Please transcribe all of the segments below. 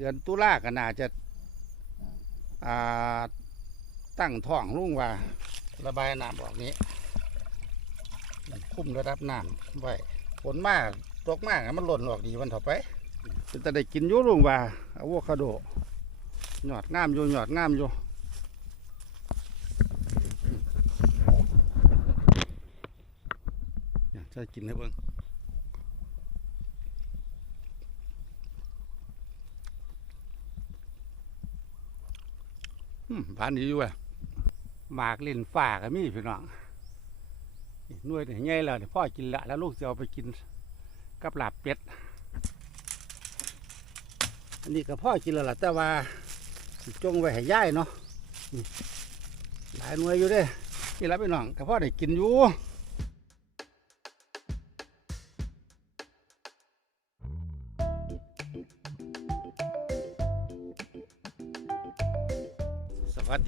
เดือนตุลาก็น่าจะอ่าตั้งท้องลุงว่า ระบายน้ำออกนี้ คุ้มระดับน้ำไว้ฝนมากตกมากมันหล่นออกดีวันต่อไปเป็นแต่ได้กินยู่ลุงว่าอะโวคาโดหยอดงามอยู่หยอดงามอยู่จะกินให้เบิ่ง อืมผ่านดีอยู่อะหมากเลิ้นฝ่าก็มีพี่น้องนี่หน่วยนี่ยง่ายเลยพ่อกินละแล้วลูกจะเอาไปกินกับลาบเป็ด อันนี้ก็พ่อกินแล้วล่ะแต่ว่าจงไว้ให้ย่ายเนาะหลายหน่วยอยู่เด้นี่ละพี่น้องก็พ่อได้กินอยู่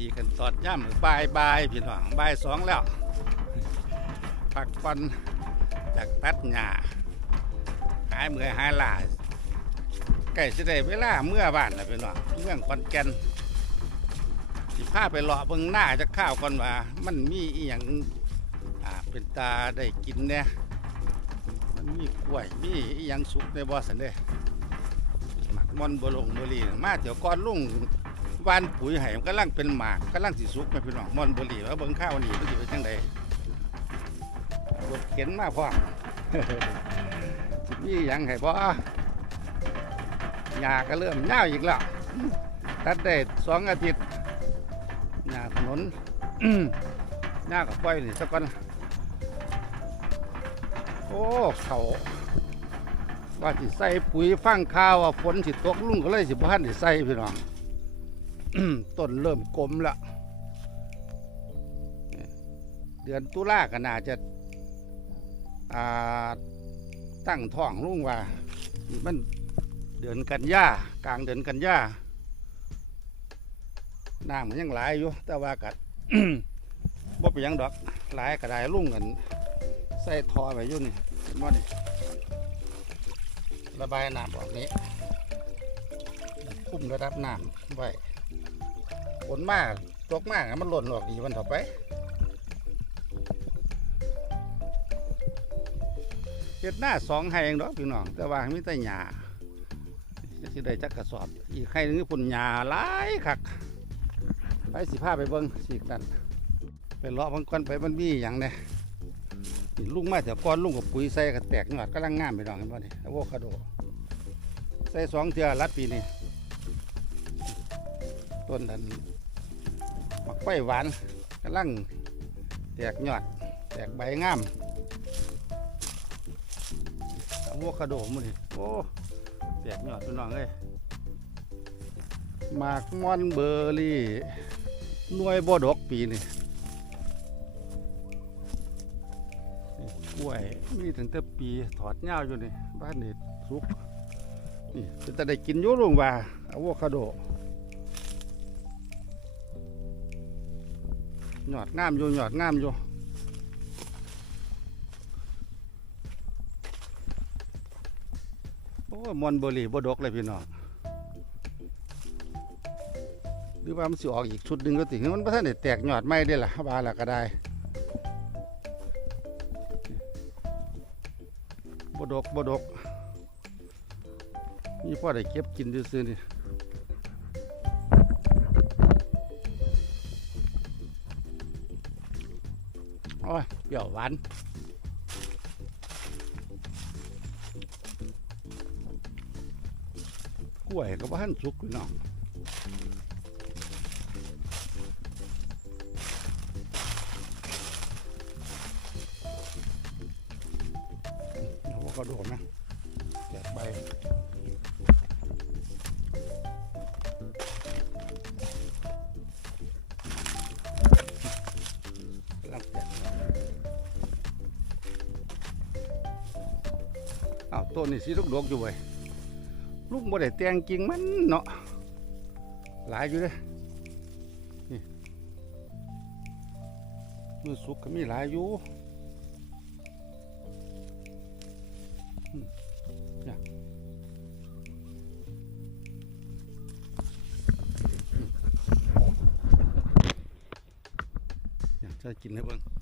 ดีกันตอนย่ำบายบายพี่น้องบายสองแล้วพักผ่อนจากตัดหญ้าหายเมื่อยหายลาใกล้จะได้เวลาเมื่อบ้านแล้วเป็นว่าเมืองขอนแกนสิพาไปเลาะเบิ่งหน้าจะข้าวก่อนว่า มันมีอีหยังอ่าเป็นตาได้กินเนี่ยมันมีกล้วยมีอีหยังสุกในบ่อสันเด้หมักมอนบลงบรีมาเดี๋ยวก่อนลุง วานปุ๋ยไห้มันกำลังเป็นหมากกำลังสิสุกแม่พี่น้องมอนบรีแล้วเบิ่งข้าวนี่มันสิเป็นจังไดรถเข็นมาพ่อสิมีหยังให้บ่หญ้าก็เริ่มเน่าวอีกแล้วตัดได้สองอาทิตย์หญ้าถนนหญ้าก็ปล่อยนี่สักก่อนโอ้เขาว่าสิใส่ปุ๋ยฟังข้าวว่าฝนสิตกลุงก็เลยสิบ่ทันได้ใส่พี่น้อง ต้นเริ่มกลมละเดือนตุลาก็น่าจะาตั้งท้องลุงว่า มันเดือนกันยากลางเดือนกันยาน้ำมันยังหลายอยู่ แต่ว่ากัดบ่เป็นยังดอกหลายก็ได้ลุงกันใส่ทอไว้อยู่นี่เห็นบ่นี่ระบายน้ำออกนี้ คุ้มระดับน้ำไว้ ฝนมากตกมากมันหล่นออกดีวันต่อไปเฮ็ดหน้าสองให้เองดอกพี่น้องแต่ว่ามีแต่หญ้าสิได้จักกระสอบ อีกให้นึงพุ่นหญ้าหลายคักไปสิพาไปเบิ่งสินั่นไปเลาะเบิ่งก่อนไปมันมีหยังเนี่ยลุงมาเดี๋ยวก่อนลุงกับปุ๋ยใส่กระแตกยอดกำลังงามพี่น้องเห็นบ่นี่อะโวคาโดใส่สองเทือรัดปีนี้ ต้นนั้นมักไฟหวานกำลังแตกยอดแตกใบงามอะโวคาโดมันนี่โอ้แตกยอดพี่น้องเลยหมากมอนเบอร์รี่หน่วยบ่ดอกปีนี่นี่กล้วยมีถึงแต่ปีถอดเงาอยู่นี่บ้านนี่สุกนี่เป็นแต่ได้กินยู่ลุงว่าอะโวคาโด หยอดงามอยู่หยอดงามอยู่โอ้มอนเบอร์รี่บดกเลยพี่น้องหรือว่ามันสิออกอีกชุดหนึ่งก็ติมันไม่ทันได้แตกหยอดไม่ได้ล่ะบาละก็ได้บดกบดกนี่พ่อได้เก็บกินซื้อนี่ โอ้ยเปรี้ยวหวานกล้วยก็บ่ทันสุกพี่น้องเอาว่าก็โดดนะแจกใบ อ้าวต้นนี่สีลูกดกอยู่เว้ยลูกบ่ได้แตงจริงมันเนาะหลายอยู่เด้นี่มือสุกก็มีหลายอยู่จะกินให้เบิ่ง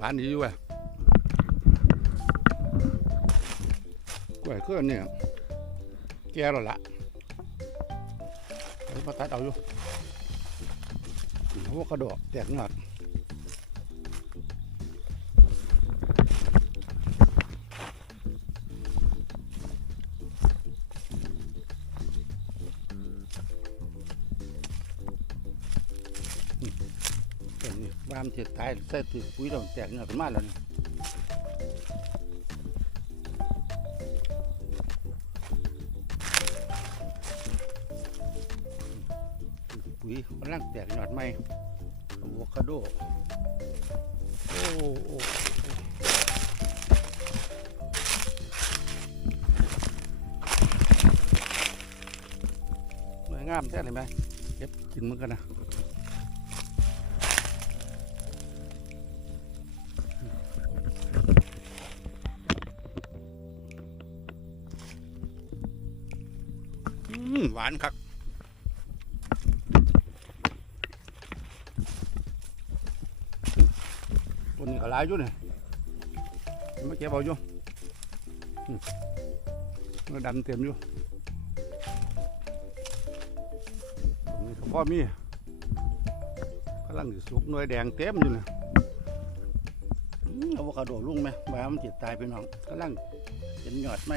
ผ่านดีอยู่ว่ะกล้วยเครื่องเนี่ยแก่แล้วล่ะเอามาตัดเอาอยู่หัวกระโดดแตกหนอ ดต้นนี้ามเจ็ดตายใส่ถือปุ๋ยดอกแตกเนื้อขึ้นมาแล้วนี่ปุ๋ยกำลังแตกหยอดใหม่อะโวคาโดโอ้โอ้สวยงามแท้เลยไหมเก็บกินมันกันนะ หวานครับตัวนี้ก็หลายอยู่นี่มาเก็บเอาอยู่มันดำเต็มอยู่นี้ก็พ่อมีกำลังสิสุกหน่วยแดงเต็มอยู่นะอืมอะโวคาโดลุงไหมบามันจิตตายไปน้องกำลังเป็นหยอดไหม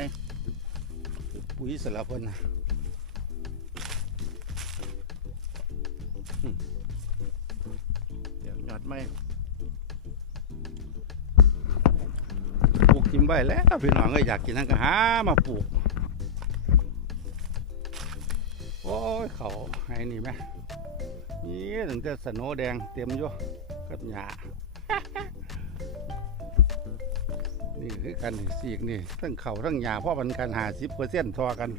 ปุ๋ยสลับคนนะ เดี๋ยวยอดไม่ปลูกกินใบแล้วพี่น้องก็อยากกินทั้งก็หามาปลูก โอ้ยเขาให้นี่ไหมนี่ถึงแต่สโนแดงเต็มอยู่กับหญ้านี่คือกันสีกนี่ทั้งเขาทั้งหญ้าพราะมันกันหาสิบเปอร์เซ็นต์ทอกัน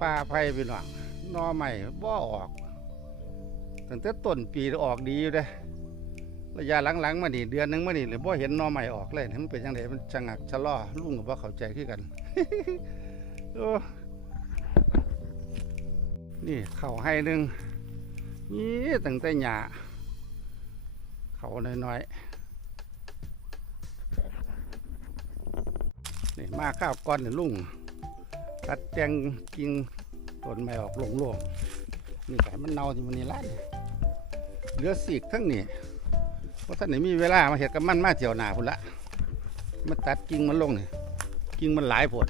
ปลาไผ่พี่น้อง นอใหม่บ่ออกตั้งแต่ต้นปีออกดีอยู่เด้ระยะหลังๆมานี่เดือนหนึงมานี่เลยบ่เห็นนอใหม่ออกเลยมันเป็นจังไดมันชะงักชะล่อลุงก็บ่เข้าใจคือกันนี่เข้าให้หนึ่งนี่ตั้งแต่หญ้าเขาน้อยๆนี่มาข้าวก้อนนี่ลุงตัดแจงกิ่ง ต้นไม้ออกโล่งนี่ไก่มันเน่าที่มันนี่ละนี่เหลือสีกทั้งนี้เพราะท่านไหนมีเวลามาเห็ดกับมันมาเที่ยวหนาพุ่นละมาตัดกิ่งมันลงนี่กิ่งมันหลายผด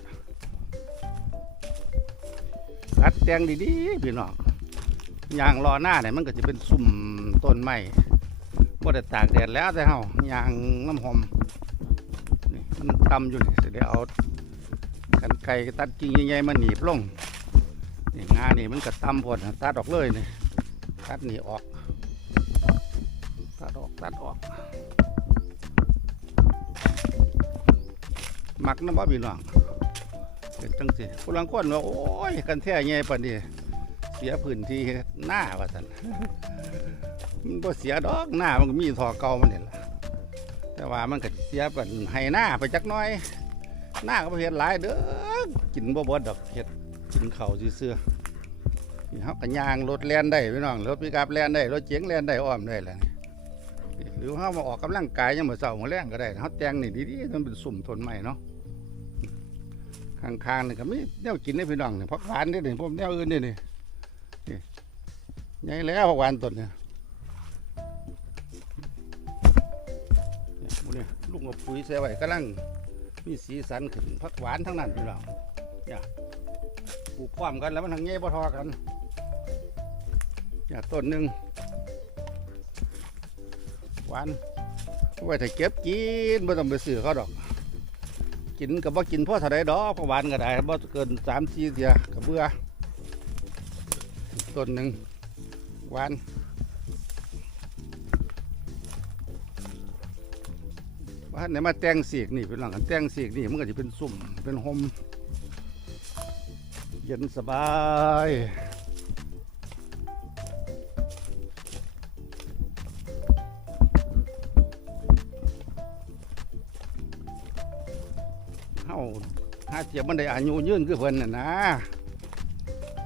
ตัดแจงดีๆพี่น้องยางรอหน้าเนี่ยมันก็จะเป็นสุ่มต้นไม้บ่ได้ตากแดดแล้วแต่เฮายางน้ำหอมนี่มันตำอยู่นี่จะได้เอากันไก่ตัดกิ่งใหญ่ๆมาหนีบลง นี่งานนี่มันก็ตำพดตัดออกเลยนี่ตัดนี่ออกตัดออกตัดออกมักน้ำบ่พี่น้องเป็นจังสิผู้ลังคนว่าโอ้ยกันแท้ใหญ่ปานนี้เสียพื้นที่หน้าว่าซั่นมันบ่เสียดอกหน้ามันก็มีทอเก่ามันนี่ยละแต่ว่ามันก็เสียเป็นให้หน้าไปจักน้อย หน้าก็บ่เฮ็ดหลายเด้อกินบ่บิดดอกเฮ็ด กินเขาวซื่อๆนี่เฮาก็ย่างรถแล่นได้พี่น้องรถปิกอัพแล่นได้รถเจ๋งแล่นได้อ้อมได้แหละหรือเฮามาออกกำลังกายยามมื้อเช้ามื้อแลงก็ได้เฮาแต่งนี่ดีๆมันเป็นสุ่มทนไม้เนาะข้างๆนี่ก็มีแนวกินได้พี่น้องเนี่ผักหวานนี่นี่ผมแนวอื่นนี่นี่ใหญ่แล้วผักหวานต้นเนี่ยเนี่ยลูกเอาปุ๋ยใส่ไว้กำลังมีสีสันขึ้นผักหวานทั้งนั้นพี่น้องเนี่ย ลูกความกันแล้วมันทั้งเงี้ยบ่ทอกันเนี่ยต้นหนึ่งหวานเอาไว้ถ้าเก็บกินไม่ต้องไปซื้อเขาดอก กินกับบ่กินพ่อเท่าไรดอกเพระหวานก็ได้บ่เกินสามสี่เดียกับเบื่อต้นหนึ่งหวานว่าไหนมาแต่งสีกนี่เป็นหลังกันแต่งสีกนี่มันก็จะเป็นสุ่มเป็นโฮม ย็นสบาย เฮาหาเจียบมันได้อายุยืนคือเพิ่นน่ะนะ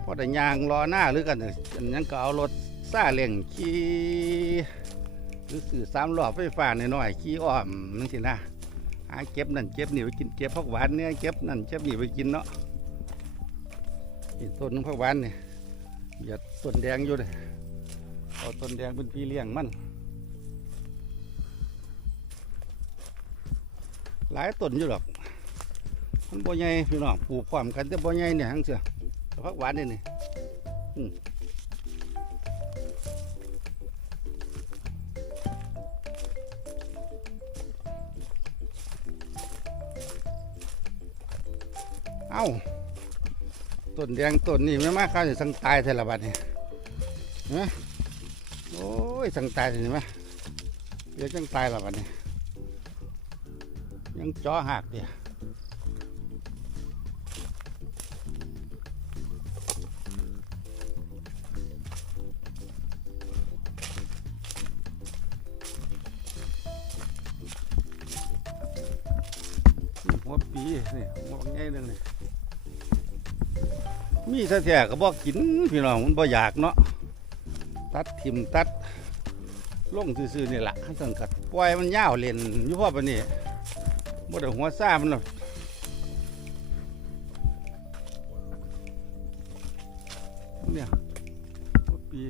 พอแต่ยางรอหน้าหรือกันเนี่ยังก็เอารถซาเล่งขี่หรือสื่อสามล้อไฟฟ้าหน่อยๆขี่อ้อมนั่นสินะหาเก็บนั่นเก็บนี่ไปกินเก็บพวกหวานเนี่ยเก็บนั่นเก็บนี่ไปกินเนาะ นี่ต้นผักหวานนี่อย่าต้นแดงอยู่เลยเอาต้นแดงเป็นพี่เลี้ยงมัน หลายต้นอยู่หรอก มันบ่ใหญ่พี่น้องปลูกพร้อมกันแต่บ่ใหญ่เนี่ยทั้งเสือแต่ผักหวานนี่นี่เอ้า ต้นแดงต้นนี่ไม่มาข้าวจะสังตายเทละบัดนี่ฮะโอ้ยสังตายเห็นไหมเดี๋ยวจังตายละบัดนี่ยังจ่อหักเดียวหัวปีนี่หัวบางใหญ่หนึงนี่ มีแท้ๆก็บอกกินพี่น้องมันบ่อยากเนาะตัดทิมตัดลงซื่อๆนี่แหละขั้นตอนกัดปล่อยมันยาวเล่นอยู่พ่อปนนี้บ่ได้หัวซ่ามันหรอกเนี่ยปี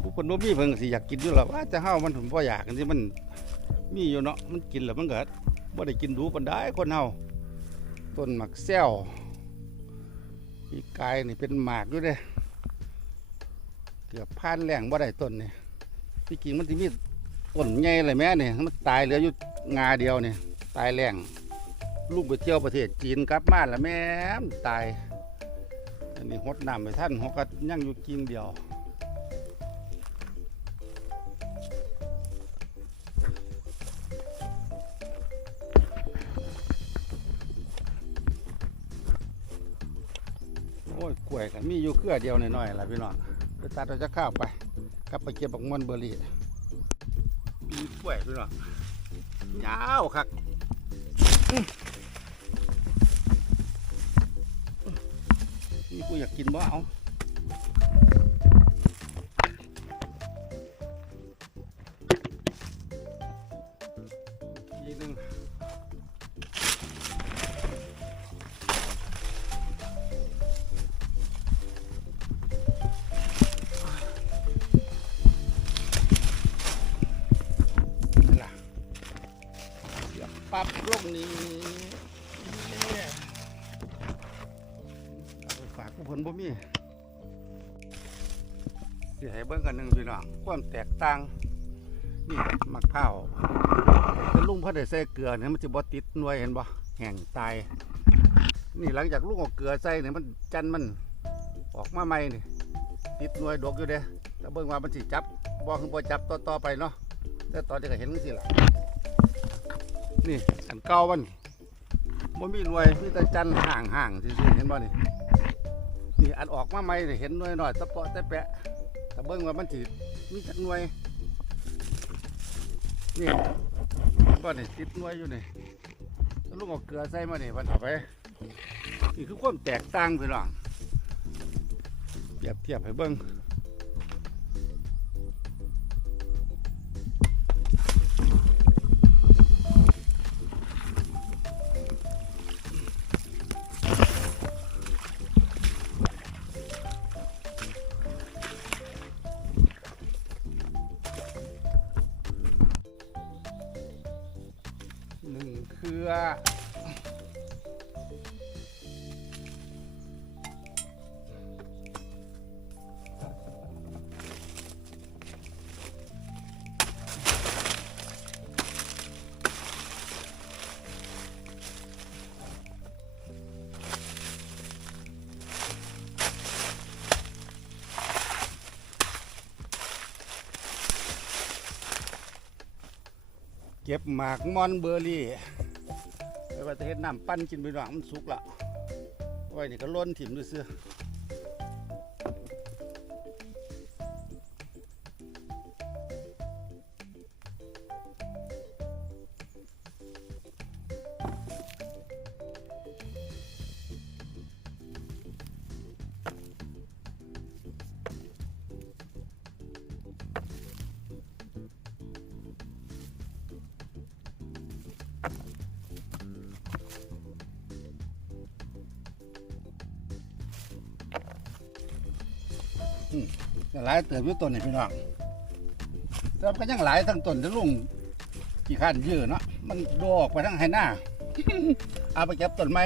ผู้คนบ่มีเพิ่นสิอยากกินอยู่หรอว่าจะเฮามันผมบ่อยากนี่มันมีอยู่เนาะมันกินแล้วมันก็บ่ได้กินดูปานใดคนเฮาต้นหมักแซวีกายนี่เป็นหมากด้วยเด้เกือบพานแหลงบ่ได้ต้นนี่ที่กิ่งมันจะมีต้นใหญ่เลยแม่นี่ยมันตายเหลืออยู่งาเดียวนี่ตายแหลงลูกไปเที่ยวประเทศจีนกลับมาแล้วแม่ตายอันนี้หดน้ำไปท่านหกก็ยังอยู่กิ่งเดียว วยกันมีอยู่เครือเดียวหน่อยๆล่ะพี่น้องไปตัดเราจะข้าวไปกลับไปเก็บบักม่อนเบอร์รี่ปีกล้วยพี่น้องยาวครับนี่กูอยากกินบ่เอา นึ่งพี่น้องความแตกต่างนี่มะพร้าวแต่ลุงพอได้ใส่เกลือเนี่ยมันจะบ่ติดหน่วยเห็นบ่แห้งตาย นี่หลังจากลุงเอาเกลือใส่เนี่ยมันจันมันออกมาใหม่นี่ติดหน่วยดกอยู่เด้แต่เบิ่งว่ามันสิจับบ่คือบ่จับต่อๆไปเนาะแต่ตอนนี้ก็เห็นสิล่ะนี่อันเก่ามันบ่มีหน่วยมีแต่จันห่างห่างๆซื่อๆเห็นบ่นี่นี่อันออกมาใหม่นี่เห็นหน่วยหน่อยตะเปาะตะแปะ แต่เบิ้งว่ามันสิมีจักหน่วยนี่บ่นี่ติดหน่วยอยู่นี่แล้วลูกเอาเกลือใส่มาเนี่มันเอาไปนี่คือความแตกต่างพี่น้องเปรียบเทียบให้เบิ้ง เก็บหมากมอนเบอร์รี่ไปประเทศน้ำปั้นกินไปหน่อยมันสุกละไว้นี่ก็ล้นถิ่มด้วยเสื้อ หลายเติบอยู่ต้นนี่พี่น้องแต่ก็ยังหลายทั้งต้นทั้งลุงกี่ขั้นยืดเนาะมันโดออกไปทั้งไหหน้า เอาไปเก็บต้นไม้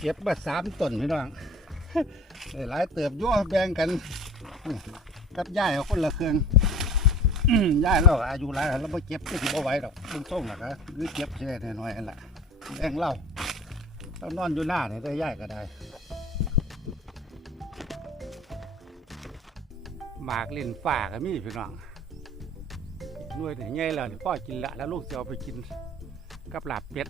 เก็บมาสามต้นพี่น้องหลายเติบยั่วแบ่งกัน กับย่ายเอาคนละเครื่องย่ายเราอายุหลายแล้วเราไม่เก็บก็ถือว่าไหวดอกเบิ่งส่งหรอกนะหรือเก็บแค่น้อยๆนั่นแหละแบ่งเล่าเรานอนอยู่หน้าเนี่ยได้ย่ายก็ได้หมากเล่นฝ่าก็มีพี่น้องหน่วยเนี่ยใหญ่แล้วนี่พ่อกินละแล้วลูกจะเอาไปกินกับลาบเป็ด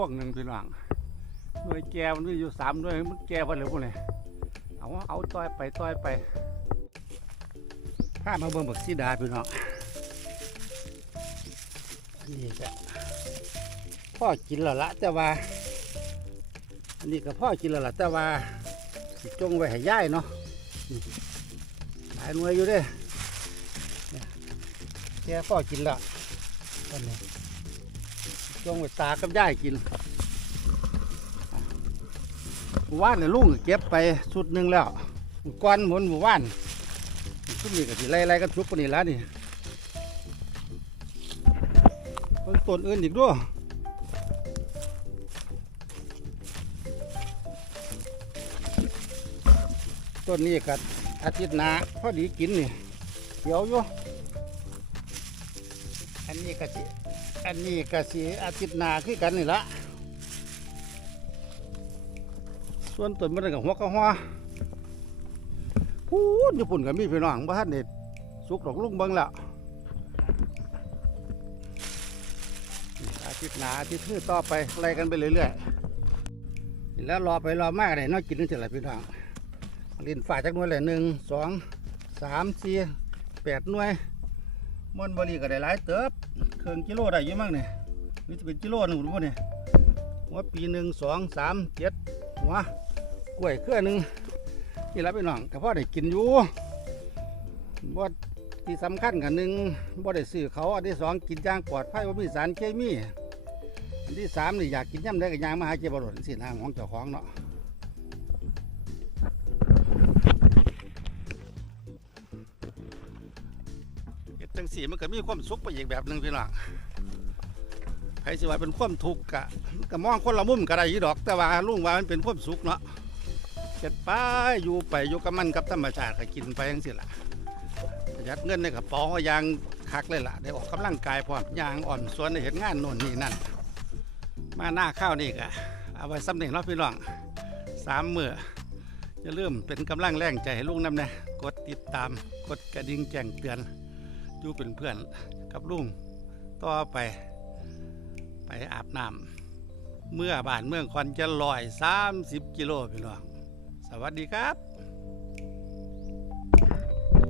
วกหนึ่งพี่น้องหน่วยแกมันมีอยู่สามหน่วยมันแกพอเหลือพวกนี้เอาเอาต้อยไปต้อยไปพามาเบิ่งบักซีดาพี่น้องอันนี้ก็พ่อกินแล้วละแต่ว่า อันนี้ก็พ่อกินแล้วละแต่ว่าจงไว้ให้ย่ายเนาะหลายหน่วยอยู่เด้เนี่ยแกพ่อกินละอันนี้ ช่วงไปตากับย่ายกินหมู่ว่านเนี่ยลุงก็เก็บไปชุดหนึ่งแล้วก้อนหมุนหมู่ว่านชุดนี้ก็สิไล่ไล่ๆกันชุบปนนี้แล้วนี่เพิ่งต้นอื่นอีกด้วยต้นนี้ก็อาทิตย์หน้าพอดีกินนี่เขียวอยู่อันนี้ก็สิ อันนี้ก็สีอาทิตย์หนาคือกันนี่ละส่วนต้นมันกับหัวกะหัวพูดญี่ปุ่นกับมีพี่น้องบ้านเด็ดสุกดอกลุงบังแล้วอาทิตย์หนาอาทิตย์นี้ต่อไปไล่กันไปเรื่อยๆแล้วรอไปรอมากเลยน้อยกินนึงเสร็จแล้วพี่น้องลินฝ่ายจักหน่วยเลยหนึ่งสองสามสี่แปดหน่วยมอนบรีก็ได้หลายเติบ เครื่องกิโลได้ยี่มั้งเนี่ยนี่จะเป็นกิโลหนึ่งหรือเปล่าเนี่ยหัวปีหนึ่งสองสามเจ็ดหัวกล้วยเครือหนึ่งนี่ละพี่น้องแต่พ่อได้กินอยู่บ่ที่สำคัญกันหนึ่งบ่ได้ซื้อเขาอันที่สองกินย่างปลอดภัยว่ามีสารเคมีอันที่สามนี่อยากกินย่ำได้กับยางมาหาเจ็บบรดสิทางของเจ้าของเนาะ สีมันก็มีความสุขไปอีกแบบหนึ่งพี่น้องใครสิว่าเป็นความทุกข์กะก็มองคนละมุมก็ได้ยู่ดอก แต่ว่าลุงว่ามันเป็นความสุขเนาะเก็ดไปอยู่ไปอยู่กับมันกับธรรมชาติก็กินไปจังสิล่ะประหยัดเงินในกระเป๋าก็ยางคักเลยล่ะ ได้ออกกำลังกายพร้อมยางอ่อนสวนได้เห็นงานโน่นนี่นั่น มาหน้าข้าวนี่กะเอาไว้สำเร็จเนาะพี่น้องสามมืออย่าลืมเป็นกำลังแรงใจให้ลุงน้ำนะกดติดตามกดกระดิ่งแจ้งเตือน อยู่เป็นเพื่อนกับลุงต่อไป ไปอาบน้ำเมื่อบ้านเมืองควันจะลอย30กิโลพี่น้อง สวัสดีครับ